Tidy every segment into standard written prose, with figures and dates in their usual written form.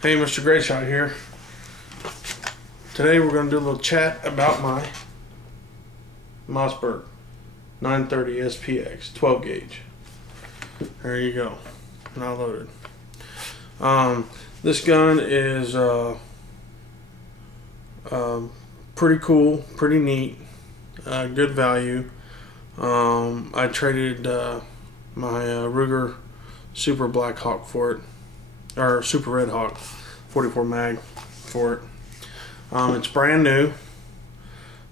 Hey, Mr. Grayshot here. Today we're going to do a little chat about my Mossberg 930 SPX 12 gauge. There you go. Now loaded. This gun is pretty cool, pretty neat, good value. I traded my Ruger Super Black Hawk for it, or Super Red Hawk 44 mag for it. It's brand new.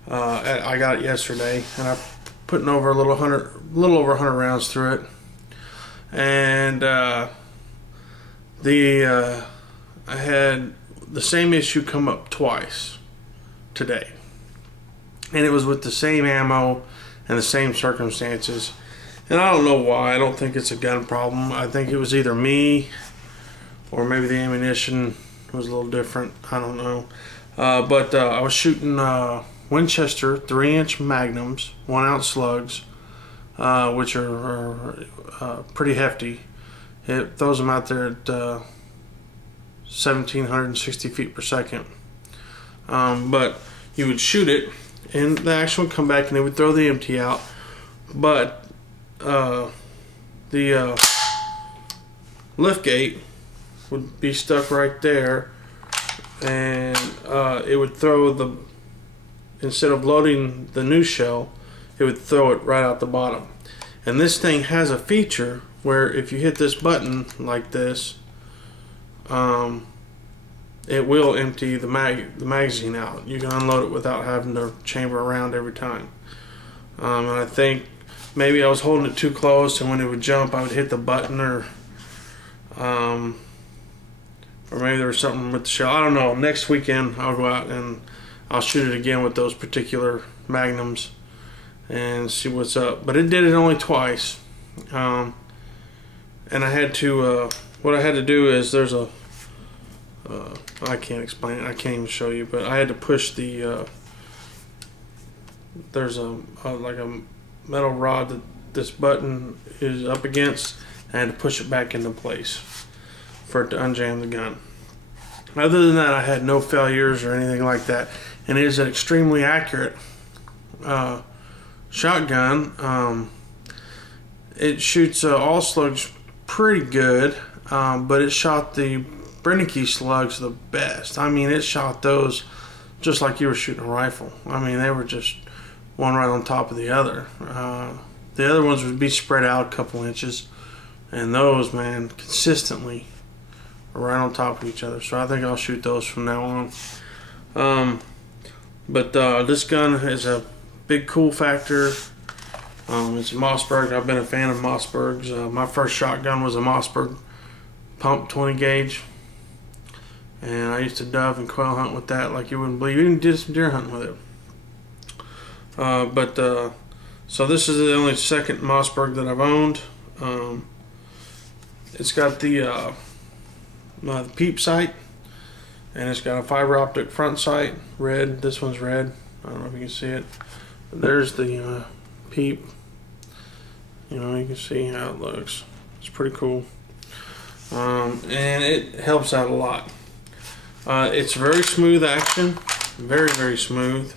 I got it yesterday, and I put over a little over 100 rounds through it. And I had the same issue come up twice today, and it was with the same ammo and the same circumstances. And I don't know why. I don't think it's a gun problem. I think it was either me or maybe the ammunition was a little different. I don't know. But I was shooting Winchester 3-inch Magnums, 1-ounce slugs, which are pretty hefty. It throws them out there at 1,760 feet per second. But you would shoot it, and the action would come back, and they would throw the empty out. But the lift gate would be stuck right there, and it would throw the, instead of loading the new shell, it would throw it right out the bottom. And this thing has a feature where if you hit this button like this, it will empty the magazine out. You can unload it without having to chamber around every time. And I think maybe I was holding it too close, and when it would jump I would hit the button, or maybe there was something with the shell. I don't know. Next weekend I'll go out and I'll shoot it again with those particular Magnums and see what's up. But it did it only twice, and I had to what I had to do is there's a I can't explain it, I can't even show you, but I had to push the there's like a metal rod that this button is up against, and I had to push it back into place for it to unjam the gun. Other than that, I had no failures or anything like that, and it is an extremely accurate shotgun. It shoots all slugs pretty good, but it shot the Brennicky slugs the best. I mean, it shot those just like you were shooting a rifle. I mean, they were just one right on top of the other. The other ones would be spread out a couple inches, and those, man, consistently are right on top of each other. So I think I'll shoot those from now on. But this gun is a big cool factor. It's a Mossberg. I've been a fan of Mossbergs. My first shotgun was a Mossberg pump 20 gauge, and I used to dove and quail hunt with that like you wouldn't believe. Even did some deer hunting with it. So this is the only second Mossberg that I've owned. It's got the peep sight, and it's got a fiber optic front sight, red. This one's red. I don't know if you can see it. But there's the peep. You know, you can see how it looks. It's pretty cool, and it helps out a lot. It's very smooth action, very, very smooth.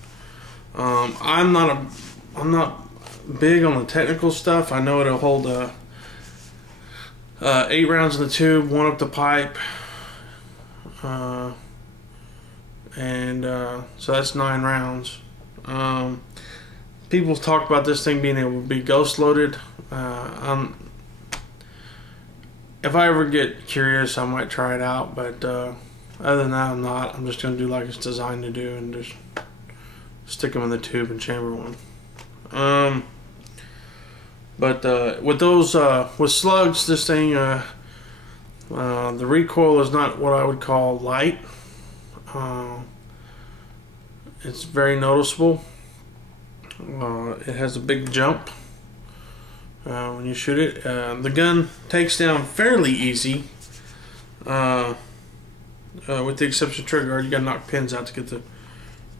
I'm not big on the technical stuff. I know it'll hold 8 rounds in the tube, 1 up the pipe, and so that's 9 rounds. People talk about this thing being able to be ghost loaded. If I ever get curious, I might try it out, but other than that, I'm not. I'm just going to do like it's designed to do, and just stick them in the tube and chamber one. But with those with slugs, this thing the recoil is not what I would call light. It's very noticeable. It has a big jump when you shoot it. The gun takes down fairly easy, with the exception of trigger guard. You got to knock pins out to get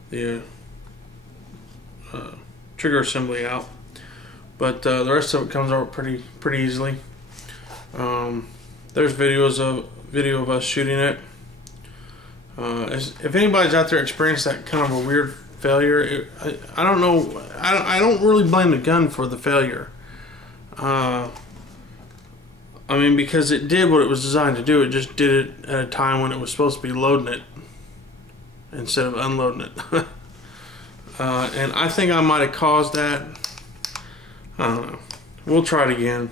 the trigger assembly out, but the rest of it comes out pretty easily. There's video of us shooting it. If anybody's out there experienced that kind of a weird failure, I don't know. I don't really blame the gun for the failure. I mean, because it did what it was designed to do. It just did it at a time when it was supposed to be loading it instead of unloading it. And I think I might have caused that. I don't know. We'll try it again.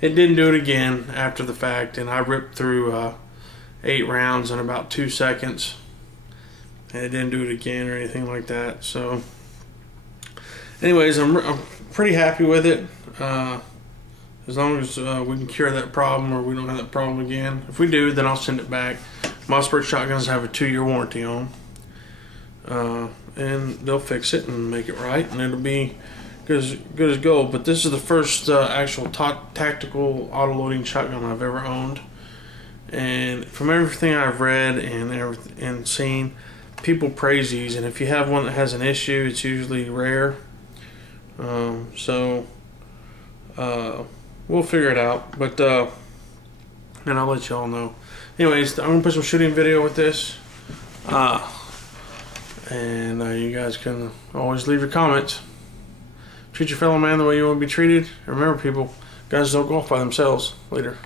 It didn't do it again after the fact, and I ripped through 8 rounds in about 2 seconds. And it didn't do it again or anything like that. So, anyways, I'm pretty happy with it. As long as we can cure that problem, or we don't have that problem again. If we do, then I'll send it back. Mossberg shotguns have a 2-year warranty on them. And they'll fix it and make it right, and it'll be good as gold. But this is the first actual tactical autoloading shotgun I've ever owned. And from everything I've read and seen, people praise these. And if you have one that has an issue, it's usually rare. We'll figure it out, but and I'll let y'all know. Anyways, I'm gonna put some shooting video with this, and you guys can always leave your comments. Treat your fellow man the way you want to be treated. Remember, people, guys don't go off by themselves. Later.